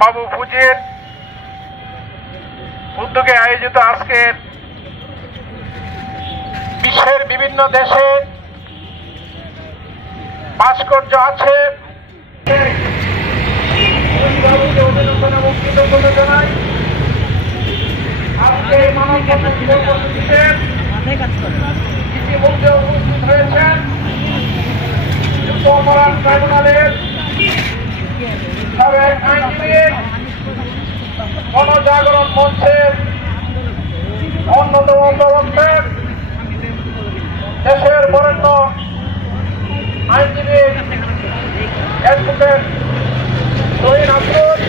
বাবু ফুজির উদ্যোগে আয়োজিত আজকের বিশ্বের বিভিন্ন দেশে ভাস্কর্য আছে। জানাই আজকে ইতিমধ্যে উপস্থিত হয়েছেন যুদ্ধ অপরাধ ট্রাইব্যুনালের সাবেক আইনজীবী, গণজাগরণ মঞ্চের অন্যতম প্রবক্তা, দেশের বরেণ্য আইনজীবী অ্যাডভোকেট শহীদ আফরোজ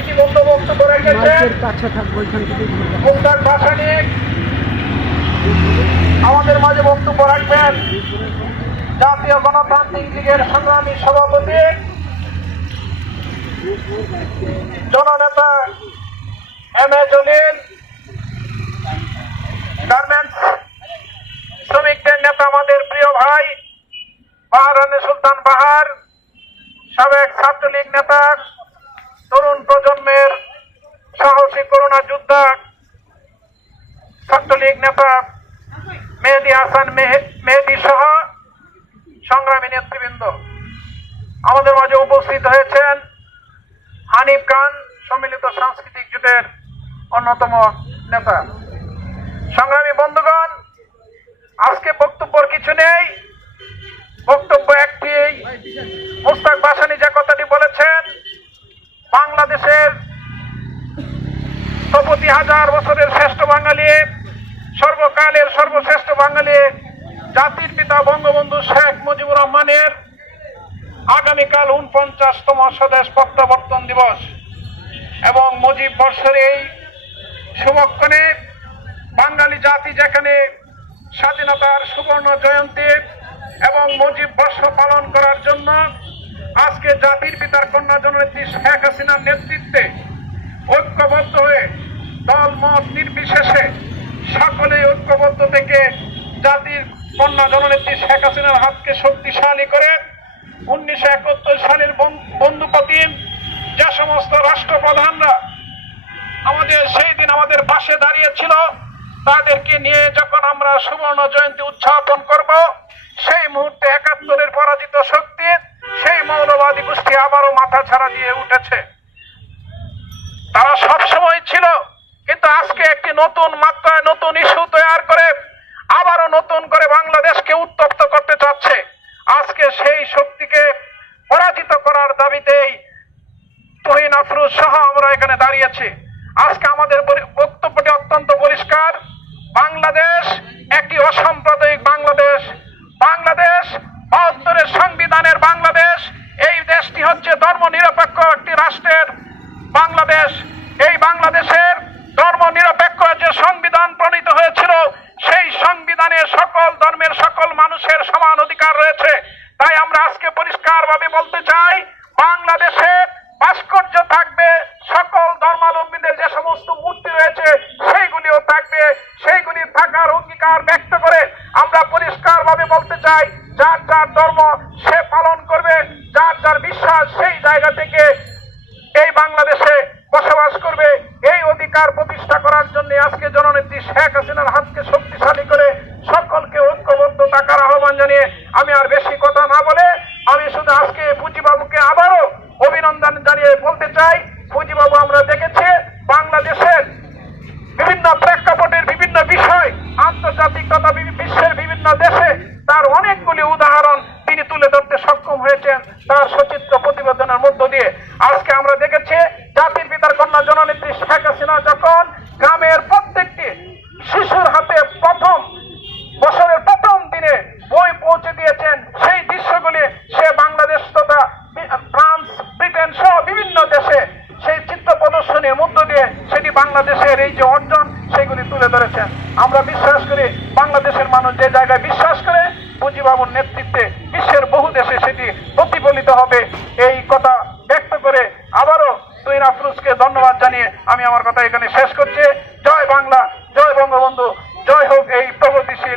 ইতিমধ্যে বক্তব্য রেখেছেন। মুস্তাক ভাসানী আমাদের মাঝে বক্তব্য রাখবেন। জাতীয় গণতান্ত্রিক লীগের সংগ্রামী সভাপতি জননেতা এম এ জলিল, গার্মেন্টস শ্রমিকদের নেতা আমাদের প্রিয় ভাই বাহারানে সুলতান বাহার, সাবেক ছাত্রলীগ নেতা, তরুণ প্রজন্মের সাহসী করুণা যোদ্ধা ছাত্রলীগ নেতা মেহেদী হাসান মেহেদী সহ সংগ্রামী নেতৃবৃন্দ, আমাদের মাঝে উপস্থিত হয়েছেন হানিফ খান, সম্মিলিত সাংস্কৃতিক জোটের অন্যতম নেতা। সংগ্রামী বন্ধুগণ, আজকে বক্তব্যের কিছু নেই, বক্তব্য একটি। মুস্তাক ভাসানী যে কথাটি বলেছেন, বাংলাদেশের স্থপতি হাজার বছরের শ্রেষ্ঠ বাঙালি, সর্বকালের সর্বশ্রেষ্ঠ বাঙালি, জাতির পিতা বঙ্গবন্ধু শেখ মুজিবুর রহমানের আগামীকাল ৪৯তম স্বদেশ প্রত্যাবর্তন দিবস এবং মুজিব বর্ষের এই শুভক্ষণে বাঙালি জাতি যেখানে স্বাধীনতার সুবর্ণ জয়ন্তী এবং মুজিব বর্ষ পালন করার জন্য আজকে জাতির পিতার কন্যা জননেত্রী শেখ হাসিনার নেতৃত্বে ঐক্যবদ্ধ হয়ে দল মত নির্বিশেষে সকলে ঐক্যবদ্ধ থেকে জাতির কন্যা জননেত্রী শেখ হাসিনার হাতকে শক্তিশালী করে ১৯৭১ সালের বন্ধুপ্রতিম যে সমস্ত রাষ্ট্রপ্রধানরা আমাদের সেই দিন আমাদের পাশে দাঁড়িয়েছিল, তাদেরকে নিয়ে যখন আমরা সুবর্ণ জয়ন্তী উদযাপন করব, সেই মুহূর্তে ৭১-এর পরাজিত শক্তি সেই মৌলবাদী গোষ্ঠী আবারও মাথা ছাড়া দিয়ে উঠেছে। তারা সবসময় ছিল, কিন্তু আজকে একটি নতুন মাত্রায় নতুন ইস্যু তৈরি করে আবারও নতুন করে বাংলাদেশকে উত্তপ্ত করতে চাচ্ছে। আজকে সেই শক্তিকে পরাজিত করার দাবিতেই তুহিন আফরোজ সহ আমরা এখানে দাঁড়িয়েছি। আজকে আমাদের বক্তব্যটি অত্যন্ত পরিষ্কার। বাংলাদেশ একটি অসাম্প্রদায়িক বাংলাদেশ, বাংলাদেশ ৭২-এর সংবিধানের বাংলাদেশ। এই দেশটি হচ্ছে ধর্মনিরপেক্ষ একটি রাষ্ট্রের বাংলাদেশ। এই বাংলাদেশের ধর্মনিরপেক্ষ যে সংবিধান প্রণীত হয়েছিল, সেই সংবিধানে সকল ধর্মের সকল মানুষের সমান অধিকার রয়েছে। তাই আমরা আজকে পরিষ্কারভাবে বলতে চাই, বাংলাদেশের ভাস্কর্য থাকবে, সকল ধর্মাবলম্বীদের যে সমস্ত মূর্তি রয়েছে সেইগুলিও থাকবে, সেইগুলি থাকার অঙ্গীকার ব্যক্ত করে আমরা পরিষ্কারভাবে বলতে চাই, যার যার ধর্ম সে পালন করবে, যার যার বিশ্বাস সেই জায়গা থেকে এই বাংলাদেশে বসবাস করবে। এই অধিকার প্রতিষ্ঠা করার জন্য আজকে জননেত্রী শেখ হাসিনার হাতকে শক্তিশালী করে সকলকে ঐক্যবদ্ধ থাকার আহ্বান জানিয়ে আমি আর বেশি কথা না বলে আমি শুধু আজকে ফুজিবাবুকে আবারও অভিনন্দন জানিয়ে বলতে চাই, ফুজিবাবু আমরা দেখেছি বাংলাদেশের বিভিন্ন প্রেক্ষাপটের বিভিন্ন বিষয়, আন্তর্জাতিক তথা বিশ্বের বিভিন্ন দেশে তার অনেকগুলি উদাহরণ তিনি তুলে ধরতে সক্ষম হয়েছেন তার সচিত্র প্রতিবেদনের মধ্য দিয়ে। আজকে আমরা দেখেছি জাতির পিতার কন্যা জননেত্রী শেখ হাসিনা যখন গ্রামের প্রত্যেকটি শিশুর হাতে বছরের প্রথম দিনে বই পৌঁছে দিয়েছেন, সেই দৃশ্যগুলি সে বাংলাদেশ তথা ফ্রান্স, ব্রিটেন সহ বিভিন্ন দেশে সেই চিত্র প্রদর্শনীর মধ্য দিয়ে সেটি বাংলাদেশের এই যে অর্জন সেগুলি তুলে ধরেছেন। আমরা বিশ্বাস করি বাংলাদেশের মানুষ যে জায়গায় বিশ্বাস করে মুজিবুর নেতৃত্বে বিশ্বের বহু দেশে সেটি প্রতিফলিত হবে। এই কথা ব্যক্ত করে আবারও তুহিন আফরোজকে ধন্যবাদ জানিয়ে আমি আমার কথা এখানে শেষ করছি।